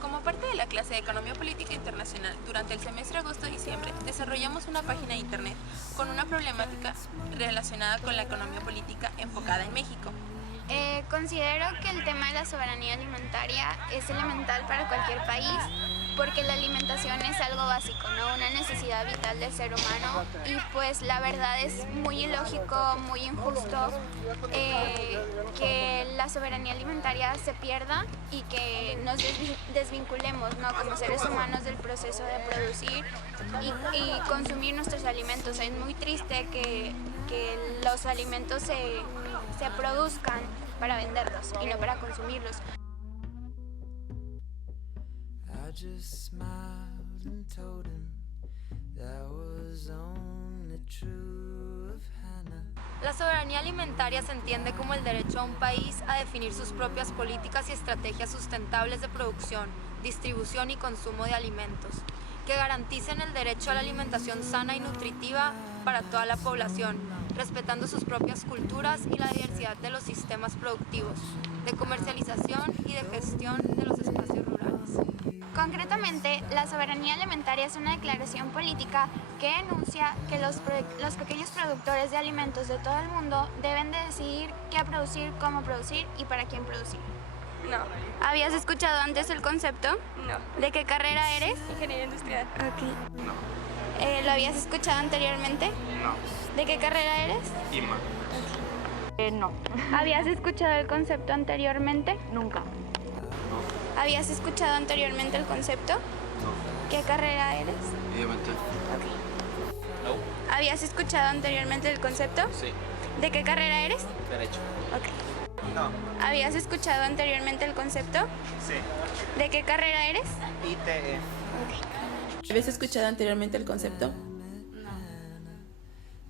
Como parte de la clase de Economía Política Internacional, durante el semestre agosto-diciembre, desarrollamos una página de internet con una problemática relacionada con la economía política enfocada en México. Considero que el tema de la soberanía alimentaria es elemental para cualquier país porque la alimentación es algo básico, ¿no? Una necesidad vital del ser humano y pues la verdad es muy ilógico, muy injusto que la soberanía alimentaria se pierda y que nos desvinculemos, ¿no? Como seres humanos del proceso de producir y consumir nuestros alimentos. Es muy triste que los alimentos se produzcan para venderlos y no para consumirlos. I just smiled and told him that was only true of Hannah. La soberanía alimentaria se entiende como el derecho a un país a definir sus propias políticas y estrategias sustentables de producción, distribución y consumo de alimentos, que garanticen el derecho a la alimentación sana y nutritiva para toda la población, respetando sus propias culturas y la diversidad de los sistemas productivos, de comercialización y de gestión de los espacios rurales. Concretamente, la soberanía alimentaria es una declaración política que enuncia que los pequeños productores de alimentos de todo el mundo deben de decidir qué producir, cómo producir y para quién producir. No. ¿Habías escuchado antes el concepto? No. ¿De qué carrera eres? Ingeniería industrial. Ok. No. ¿Lo habías escuchado anteriormente? No. ¿De qué carrera eres? IMA. No. ¿Habías escuchado el concepto anteriormente? Nunca. ¿Habías escuchado anteriormente el concepto? No. ¿Qué carrera eres? Obviamente. No. ¿Habías escuchado anteriormente el concepto? Sí. ¿De qué carrera eres? Derecho. Ok. No. ¿Habías escuchado anteriormente el concepto? Sí. ¿De qué carrera eres? ITE. ¿Habías escuchado anteriormente el concepto?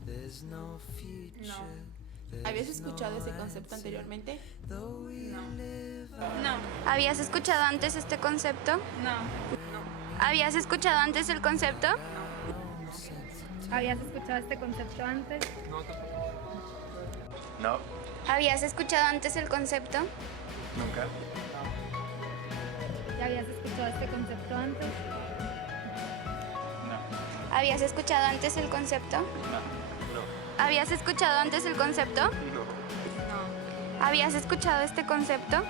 There's no future. ¿Habías escuchado ese concepto anteriormente? Though we live No. ¿Habías escuchado antes este concepto? No. ¿Habías escuchado antes el concepto? ¿Habías escuchado este concepto antes? No. ¿Habías escuchado antes el concepto? Nunca. ¿Ya habías escuchado este concepto antes? No. ¿Habías escuchado antes el concepto? No. ¿Habías escuchado antes el concepto? No. ¿Habías escuchado este concepto?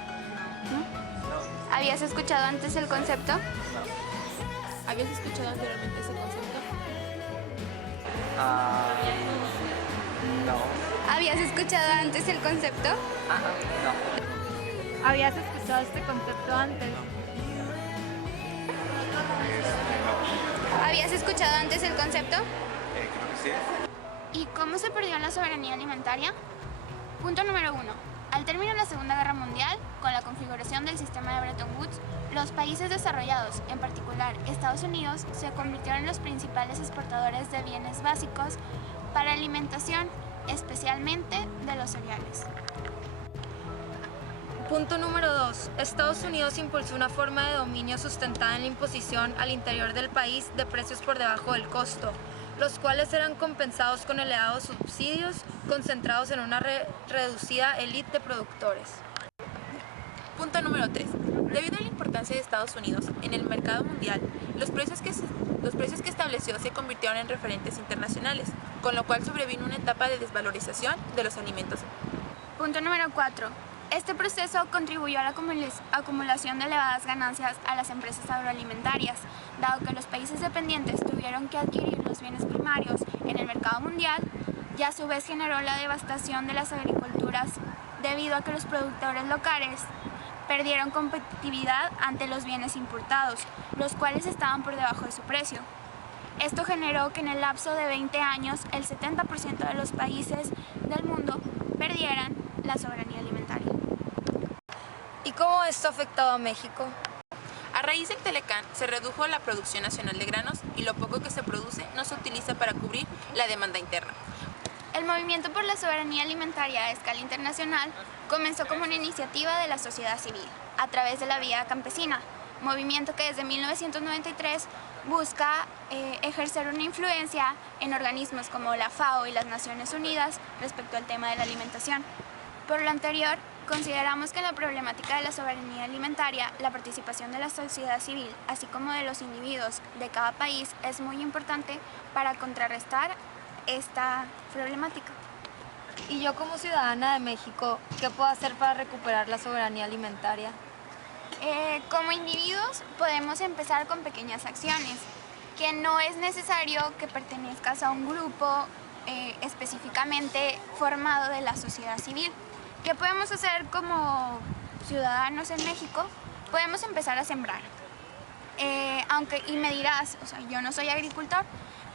¿Habías escuchado antes el concepto? ¿Habías escuchado anteriormente ese concepto? No. ¿Habías escuchado antes el concepto? No. ¿Habías escuchado este concepto antes? ¿Habías escuchado antes el concepto? Creo que sí. ¿Y cómo se perdió la soberanía alimentaria? Punto número 1. Al término de la Segunda Guerra Mundial, con la configuración del sistema de Bretton Woods, los países desarrollados, en particular Estados Unidos, se convirtieron en los principales exportadores de bienes básicos para alimentación, especialmente de los cereales. Punto número 2. Estados Unidos impulsó una forma de dominio sustentada en la imposición al interior del país de precios por debajo del costo, los cuales eran compensados con elevados subsidios concentrados en una reducida élite de productores. Punto número 3. Debido a la importancia de Estados Unidos en el mercado mundial, los precios que estableció se convirtieron en referentes internacionales, con lo cual sobrevino una etapa de desvalorización de los alimentos. Punto número 4. Este proceso contribuyó a la acumulación de elevadas ganancias a las empresas agroalimentarias, dado que los países dependientes tuvieron que adquirir los bienes primarios en el mercado mundial y a su vez generó la devastación de las agriculturas debido a que los productores locales perdieron competitividad ante los bienes importados, los cuales estaban por debajo de su precio. Esto generó que en el lapso de 20 años el 70% de los países del mundo perdieran la soberanía alimentaria. ¿Y cómo esto ha afectado a México? A raíz del Telecán se redujo la producción nacional de granos y lo poco que se produce no se utiliza para cubrir la demanda interna. El movimiento por la soberanía alimentaria a escala internacional comenzó como una iniciativa de la sociedad civil, a través de la vía campesina, movimiento que desde 1993 busca ejercer una influencia en organismos como la FAO y las Naciones Unidas respecto al tema de la alimentación. Por lo anterior, consideramos que en la problemática de la soberanía alimentaria, la participación de la sociedad civil, así como de los individuos de cada país, es muy importante para contrarrestar esta problemática. Y yo como ciudadana de México, ¿qué puedo hacer para recuperar la soberanía alimentaria? Como individuos podemos empezar con pequeñas acciones, que no es necesario que pertenezcas a un grupo específicamente formado de la sociedad civil. ¿Qué podemos hacer como ciudadanos en México? Podemos empezar a sembrar. Y me dirás, o sea, yo no soy agricultor,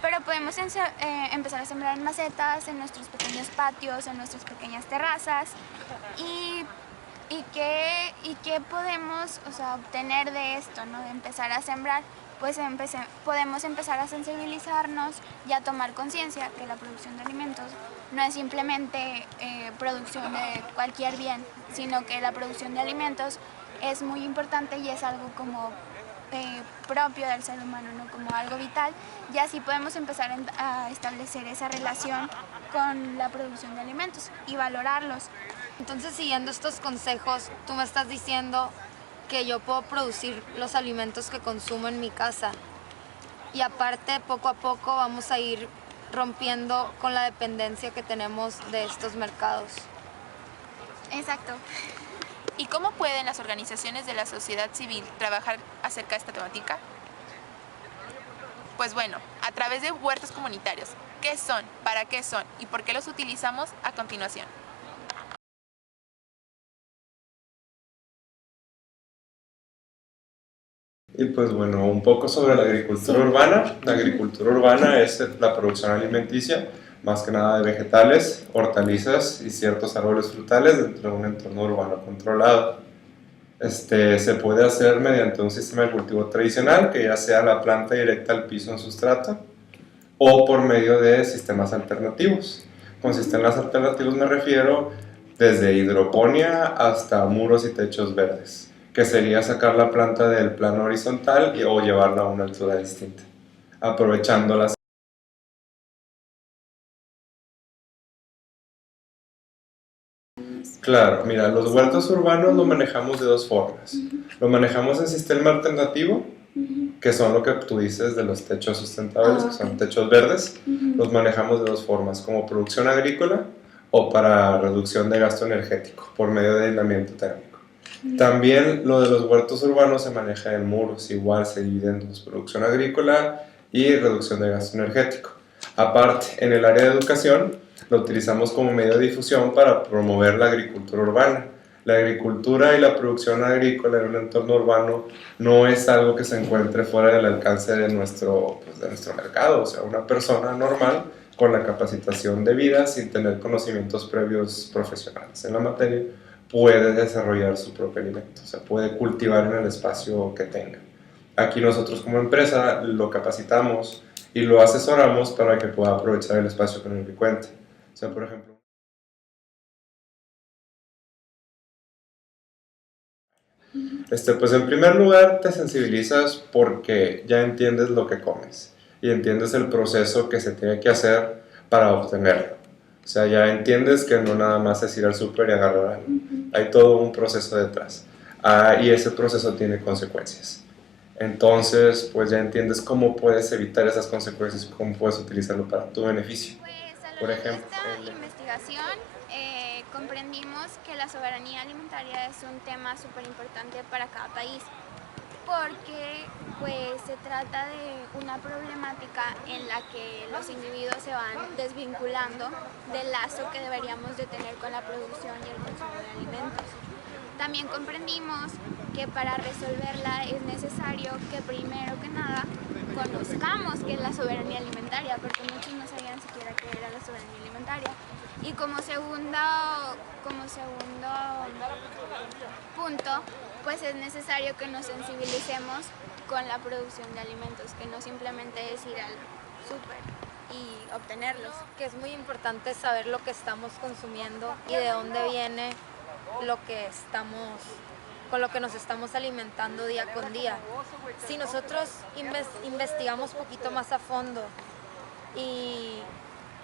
pero podemos empezar a sembrar en macetas, en nuestros pequeños patios, en nuestras pequeñas terrazas. ¿Y qué podemos, o sea, obtener de esto, ¿no? De empezar a sembrar? Pues podemos empezar a sensibilizarnos y a tomar conciencia que la producción de alimentos no es simplemente producción de cualquier bien, sino que la producción de alimentos es muy importante y es algo como propio del ser humano, ¿no? Como algo vital, y así podemos empezar a establecer esa relación con la producción de alimentos y valorarlos. Entonces, siguiendo estos consejos, tú me estás diciendo que yo puedo producir los alimentos que consumo en mi casa y aparte, poco a poco vamos a ir rompiendo con la dependencia que tenemos de estos mercados. Exacto. ¿Y cómo pueden las organizaciones de la sociedad civil trabajar acerca de esta temática? Pues bueno, a través de huertos comunitarios. ¿Qué son? ¿Para qué son? ¿Y por qué los utilizamos? A continuación. Y pues bueno, un poco sobre la agricultura urbana. La agricultura urbana es la producción alimenticia, más que nada de vegetales, hortalizas y ciertos árboles frutales dentro de un entorno urbano controlado. Se puede hacer mediante un sistema de cultivo tradicional, que ya sea la planta directa al piso en sustrato, o por medio de sistemas alternativos. Con sistemas alternativos me refiero desde hidroponía hasta muros y techos verdes, que sería sacar la planta del plano horizontal o llevarla a una altura distinta, aprovechando las. Claro, mira, los huertos urbanos lo manejamos de dos formas. Lo manejamos en sistema alternativo, que son lo que tú dices de los techos sustentables, que son techos verdes. Los manejamos de dos formas, como producción agrícola o para reducción de gasto energético por medio de aislamiento térmico. También lo de los huertos urbanos se maneja en muros, igual se divide en dos, producción agrícola y reducción de gasto energético. Aparte, en el área de educación, lo utilizamos como medio de difusión para promover la agricultura urbana. La agricultura y la producción agrícola en un entorno urbano no es algo que se encuentre fuera del alcance de nuestro mercado. O sea, una persona normal con la capacitación debida, sin tener conocimientos previos profesionales en la materia, puede desarrollar su propio alimento. O sea, puede cultivar en el espacio que tenga. Aquí nosotros como empresa lo capacitamos y lo asesoramos para que pueda aprovechar el espacio con el que cuente. O sea, por ejemplo, pues en primer lugar te sensibilizas porque ya entiendes lo que comes y entiendes el proceso que se tiene que hacer para obtenerlo. O sea, ya entiendes que no nada más es ir al súper y agarrar algo. Hay todo un proceso detrás. Y ese proceso tiene consecuencias. Entonces, pues ya entiendes cómo puedes evitar esas consecuencias y cómo puedes utilizarlo para tu beneficio. Pues a Por lo largo de ejemplo, esta investigación comprendimos que la soberanía alimentaria es un tema súper importante para cada país, porque pues se trata de una problemática en la que los individuos se van desvinculando del lazo que deberíamos de tener con la producción y el consumo de alimentos. También comprendimos que para resolverla es necesario que primero que nada conozcamos qué es la soberanía alimentaria, porque muchos no sabían siquiera qué era la soberanía alimentaria. Y como segundo punto, pues es necesario que nos sensibilicemos con la producción de alimentos, que no simplemente es ir al súper y obtenerlos. Que es muy importante saber lo que estamos consumiendo y de dónde viene con lo que nos estamos alimentando día con día. Si nosotros investigamos un poquito más a fondo y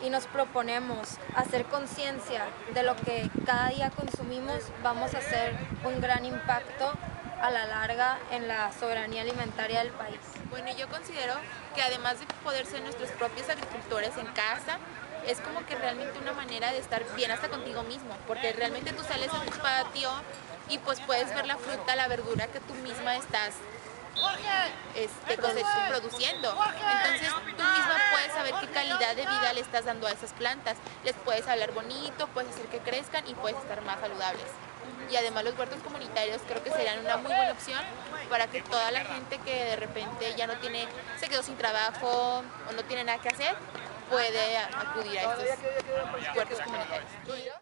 y nos proponemos hacer conciencia de lo que cada día consumimos, vamos a hacer un gran impacto a la larga en la soberanía alimentaria del país. Bueno, yo considero que además de poder ser nuestros propios agricultores en casa, es como que realmente una manera de estar bien hasta contigo mismo, porque realmente tú sales a tu patio y pues puedes ver la fruta, la verdura que tú misma estás produciendo. Entonces tú misma puedes saber qué calidad de vida le estás dando a esas plantas. Les puedes hablar bonito, puedes hacer que crezcan y puedes estar más saludables. Y además los huertos comunitarios creo que serían una muy buena opción para que toda la gente que de repente ya no tiene, se quedó sin trabajo o no tiene nada que hacer, puede acudir a estos huertos comunitarios.